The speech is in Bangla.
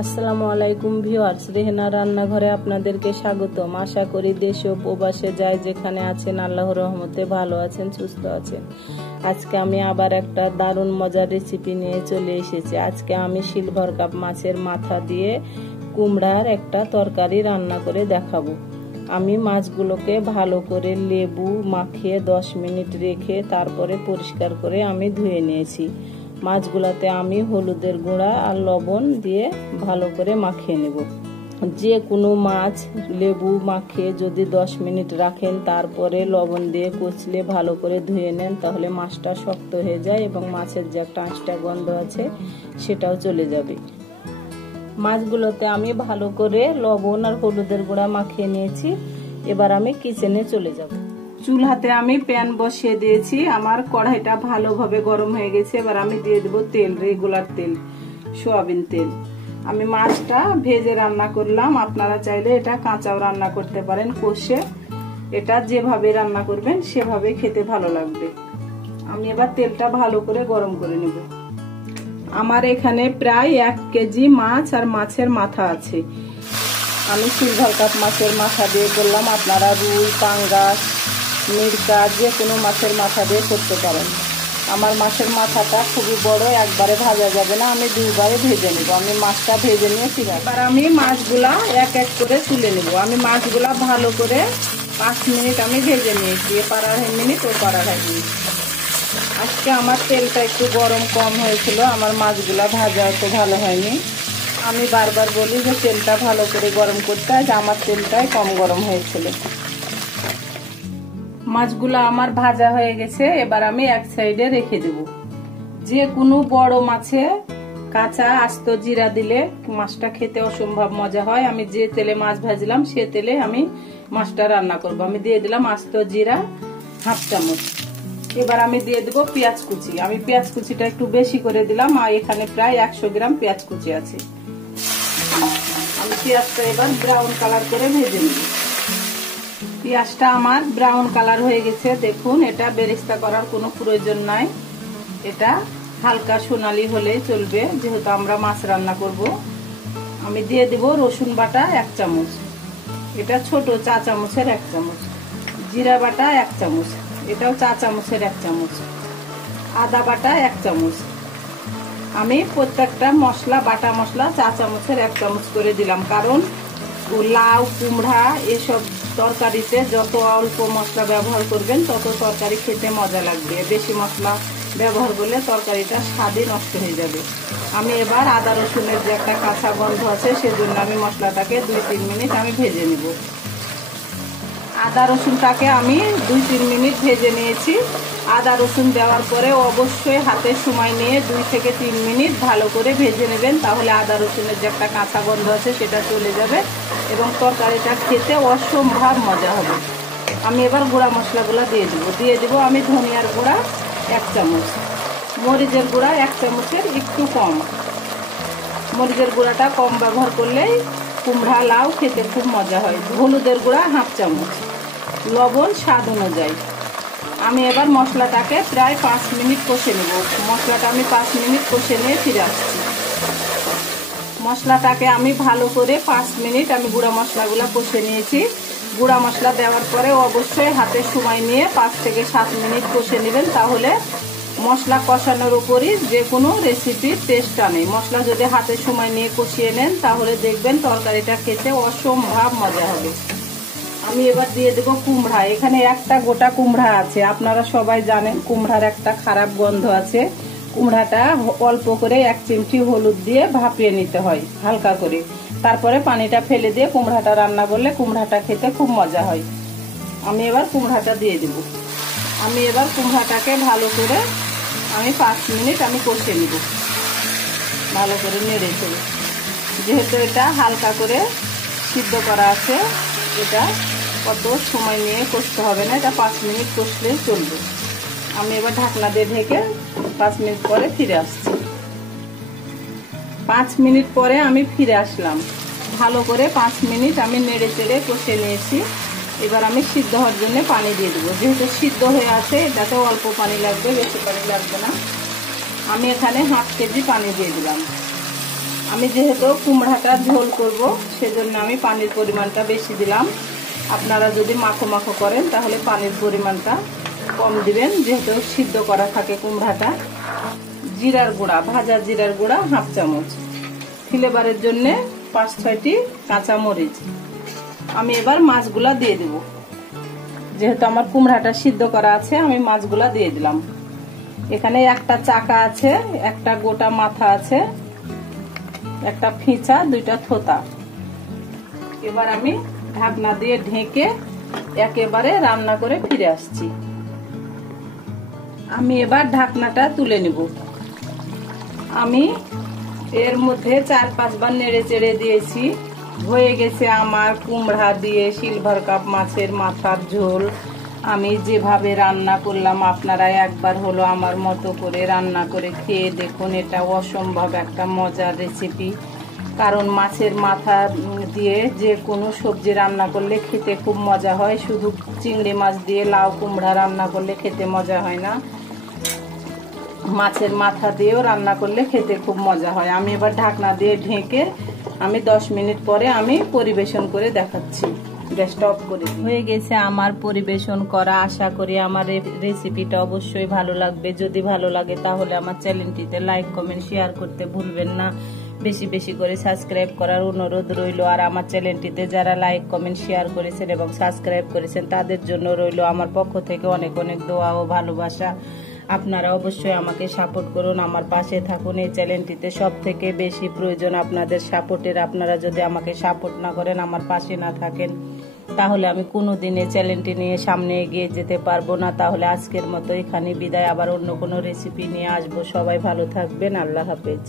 আসসালামু আলাইকুম ভিউয়ার্স, রেহেনা রান্নাঘরে আপনাদেরকে স্বাগতম। আশা করি দেশে ও প্রবাসে যাই যেখানে আছেন আল্লাহর রহমতে ভালো আছেন, সুস্থ আছেন। আজকে আমি আবার একটা দারুণ মজার রেসিপি নিয়ে চলে এসেছি। আজকে আমি সিলভার কাপ মাছের মাথা দিয়ে কুমড়ার একটা তরকারি রান্না করে দেখাবো। আমি মাছগুলোকে ভালো করে লেবু মাখিয়ে 10 মিনিট রেখে তারপরে পরিষ্কার করে আমি ধুয়ে নিয়েছি। মাছগুলোতে আমি হলুদের গুঁড়া আর লবণ দিয়ে ভালো করে মাখিয়ে নেব। যে কোনো মাছ লেবু মাখিয়ে যদি 10 মিনিট রাখেন, তারপরে লবণ দিয়ে কচলে ভালো করে ধুয়ে নেন, তাহলে মাছটা শক্ত হয়ে যায় এবং মাছের যে একটা আঁশটা গন্ধ আছে সেটাও চলে যাবে। মাছগুলোতে আমি ভালো করে লবণ আর হলুদের গুঁড়া মাখিয়ে নিয়েছি। এবার আমি কিচেনে চলে যাব। চুলাতে আমি প্যান বসিয়ে দিয়েছি, আমার কড়াইটা ভালোভাবে গরম হয়ে গেছে। এবার আমি দিয়ে দেবো তেল, রেগুলার তেল, সয়াবিন তেল। আমি মাছটা ভেজে রান্না করলাম, আপনারা চাইলে এটা কাঁচাও রান্না করতে পারেন কষে। এটা যেভাবে রান্না করবেন সেভাবে খেতে ভালো লাগবে। আমি এবার তেলটা ভালো করে গরম করে নেব। আমার এখানে প্রায় 1 কেজি মাছ আর মাছের মাথা আছে। আমি সিলভার কাপ মাছের মাথা দিয়ে করলাম, আপনারা রুই, পাঙ্গাস, মিরকা যে কোনো মাছের মাথা দিয়ে করতে পারেন। আমার মাছের মাথাটা খুবই বড়, একবারে ভাজা যাবে না, আমি 2 বারে ভেজে নেব। আমি মাছটা ভেজে নিয়ে ফিরে এবার আমি মাছগুলা এক এক করে তুলে নেব। আমি মাছগুলা ভালো করে 5 মিনিট আমি ভেজে নিয়েছি, এপার 2.5 মিনিট ওপার 2.5 মিনিট। আজকে আমার তেলটা একটু গরম কম হয়েছিল, আমার মাছগুলা ভাজা অত ভালো হয়নি। আমি বারবার বলি যে তেলটা ভালো করে গরম করতে হয়, আমার তেলটাই কম গরম হয়েছিল। মাছগুলো আমার ভাজা হয়ে গেছে, এবার আমি এক সাইডে রেখে দেব। যে কোনো বড় মাছে কাঁচা আস্ত জিরা দিলে মাছটা খেতে অসম্ভব মজা হয়। আমি যে তেলে মাছ ভাজলাম সে তেলে আমি মাছটা রান্না করব। আমি দিয়ে দিলাম আস্ত জিরা 1/2 চামচ। এবার আমি দিয়ে দেবো পেঁয়াজ কুচি। আমি পেঁয়াজ কুচিটা একটু বেশি করে দিলাম, আর এখানে প্রায় 100 গ্রাম পেঁয়াজ কুচি আছে। আমি পেঁয়াজটা এবার ব্রাউন কালার করে ভেজে নিব। পেঁয়াজটা আমার ব্রাউন কালার হয়ে গেছে, দেখুন। এটা বেরেস্তা করার কোনো প্রয়োজন নাই, এটা হালকা সোনালি হলেই চলবে, যেহেতু আমরা মাছ রান্না করব। আমি দিয়ে দেব রসুন বাটা 1 চামচ, এটা ছোট চা চামচের 1 চামচ। জিরা বাটা 1 চামচ, এটাও চা চামচের 1 চামচ। আদা বাটা 1 চামচ। আমি প্রত্যেকটা মশলা বাটা মশলা চা চামচের 1 চামচ করে দিলাম, কারণ লাউ, কুমড়া এসব তরকারিতে যত অল্প মশলা ব্যবহার করবেন তত তরকারি খেতে মজা লাগবে। বেশি মশলা ব্যবহার করলে তরকারিটা স্বাদই নষ্ট হয়ে যাবে। আমি এবার আদা রসুনের যে একটা কাঁচা গন্ধ আছে সেজন্য আমি মশলাটাকে 2-3 মিনিট আমি ভেজে নেব। আদা রসুনটাকে আমি 2-3 মিনিট ভেজে নিয়েছি। আদা রসুন দেওয়ার পরে অবশ্যই হাতে সময় নিয়ে 2 থেকে 3 মিনিট ভালো করে ভেজে নেবেন, তাহলে আদা রসুনের যে একটা কাঁচা গন্ধ আছে সেটা চলে যাবে এবং তরকারিটা খেতে অসম্ভব মজা হবে। আমি এবার গুঁড়া মশলাগুলো দিয়ে দেবো। আমি ধনিয়ার গুঁড়া 1 চামচ, মরিচের গুঁড়া 1 চামচের একটু কম। মরিচের গুঁড়াটা কম ব্যবহার করলেই কুমড়া লাউ খেতে খুব মজা হয়। হলুদের গুঁড়া 1/2 চামচ, লবণ স্বাদ অনুযায়ী। আমি এবার মশলাটাকে প্রায় 5 মিনিট কষে নেব। মশলাটা আমি 5 মিনিট কষে নিয়ে ফিরে আসছি। মশলাটাকে আমি ভালো করে 5 মিনিট আমি গুঁড়া মশলাগুলো কষে নিয়েছি। গুঁড়া মশলা দেওয়ার পরে অবশ্যই হাতে সময় নিয়ে 5 থেকে 7 মিনিট কষে নেবেন, তাহলে মশলা কষানোর উপরই যে কোনো রেসিপির টেস্ট আনে। মশলা যদি হাতে সময় নিয়ে কষিয়ে নেন তাহলে দেখবেন তরকারিটা খেতে অসম্ভব মজা হবে। আমি এবার দিয়ে দেবো কুমড়া। এখানে একটা গোটা কুমড়া আছে, আপনারা সবাই জানেন কুমড়ার একটা খারাপ গন্ধ আছে। কুমড়াটা অল্প করে 1 চিমটি হলুদ দিয়ে ভাপিয়ে নিতে হয় হালকা করে, তারপরে পানিটা ফেলে দিয়ে কুমড়াটা রান্না করলে কুমড়াটা খেতে খুব মজা হয়। আমি এবার কুমড়াটা দিয়ে দেব। আমি এবার কুমড়াটাকে ভালো করে আমি 5 মিনিট আমি কষে নিব, ভালো করে নেড়ে চেড়ে। যেহেতু এটা হালকা করে সিদ্ধ করা আছে, এটা কত সময় নিয়ে কষতে হবে না, এটা 5 মিনিট কষলেই চলবে। আমি এবার ঢাকনা দিয়ে ঢেকে 5 মিনিট পরে ফিরে আসছি। 5 মিনিট পরে আমি ফিরে আসলাম। ভালো করে 5 মিনিট আমি নেড়ে চেড়ে কষে নিয়েছি। এবার আমি সিদ্ধ হওয়ার জন্য পানি দিয়ে দেবো। যেহেতু সিদ্ধ হয়ে আছে এটাতে অল্প পানি লাগবে, বেশি পানি লাগবে না। আমি এখানে 1/2 কেজি পানি দিয়ে দিলাম। আমি যেহেতু কুমড়াটা ঝোল করব সেজন্য আমি পানির পরিমাণটা বেশি দিলাম। আপনারা যদি মাখো মাখো করেন তাহলে পানির পরিমাণটা কম দিবেন, যেহেতু সিদ্ধ করা থাকে কুমড়াটা। জিরার গুঁড়া, ভাজা জিরার গুঁড়া 1/2 চামচ, ফ্লেভারের জন্য 5-6টি কাঁচা মরিচ। আমি এবার মাছগুলা দিয়ে দেব। যেহেতু আমার কুমড়াটা সিদ্ধ করা আছে আমি মাছগুলা দিয়ে দিলাম। এখানে একটা চাকা আছে, একটা গোটা মাথা আছে, একটা ফিঁচা, 2টা থোতা। এবার আমি ঢাকনা দিয়ে ঢেকে একেবারে রান্না করে ফিরে আসছি। আমি এবার ঢাকনাটা তুলে নেব। আমি এর মধ্যে 4-5 বার নেড়ে চেড়ে দিয়েছি। হয়ে গেছে আমার কুমড়া দিয়ে সিলভার কাপ মাছের মাথার ঝোল। আমি যেভাবে রান্না করলাম আপনারা একবার হলো আমার মতো করে রান্না করে খেয়ে দেখুন। এটা অসম্ভব একটা মজার রেসিপি, কারণ মাছের মাথা দিয়ে যে কোনো সবজি রান্না করলে খেতে খুব মজা হয়। শুধু চিংড়ি মাছ দিয়ে লাউ কুমড়া রান্না করলে খেতে মজা হয় না, মাছের মাথা দিয়েও রান্না করলে খেতে খুব মজা হয়। আমি এবার ঢাকনা দিয়ে ঢেকে আমি 10 মিনিট পরে আমি পরিবেশন করে দেখাচ্ছি। গ্যাসটা অফ করে হয়ে গেছে আমার পরিবেশন করা। আশা করি আমার রেসিপিটা অবশ্যই ভালো লাগবে। যদি ভালো লাগে তাহলে আমার চ্যানেলটিতে লাইক কমেন্ট শেয়ার করতে ভুলবেন না। বেশি বেশি করে সাবস্ক্রাইব করার অনুরোধ রইল। আর আমার চ্যানেলটিতে যারা লাইক কমেন্ট শেয়ার করেছেন এবং সাবস্ক্রাইব করেছেন তাদের জন্য রইল আমার পক্ষ থেকে অনেক অনেক দোয়া ও ভালোবাসা। আপনারা অবশ্যই আমাকে সাপোর্ট করুন, আমার পাশে থাকুন। এই চ্যানেলটিতে সব থেকে বেশি প্রয়োজন আপনাদের সাপোর্টের। আপনারা যদি আমাকে সাপোর্ট না করেন, আমার পাশে না থাকেন, তাহলে আমি কোনোদিন এই চ্যানেলটি নিয়ে সামনে এগিয়ে যেতে পারবো না। তাহলে আজকের মতো এখানে বিদায়। আবার অন্য কোনো রেসিপি নিয়ে আসবো। সবাই ভালো থাকবেন। আল্লাহ হাফেজ।